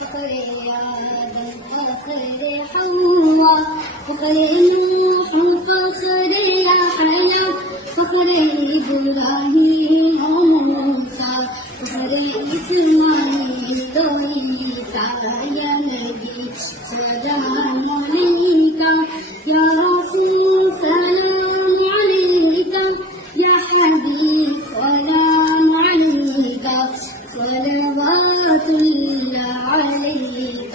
فخر آدم فخر حواء فخر نوح فخر يحيى فخر إبراهيم وموسى فخر إسماعيل وعيسى يا نبي سلام عليك يا رسول سلام عليك يا حبيب سلام عليك صلوات الله عليك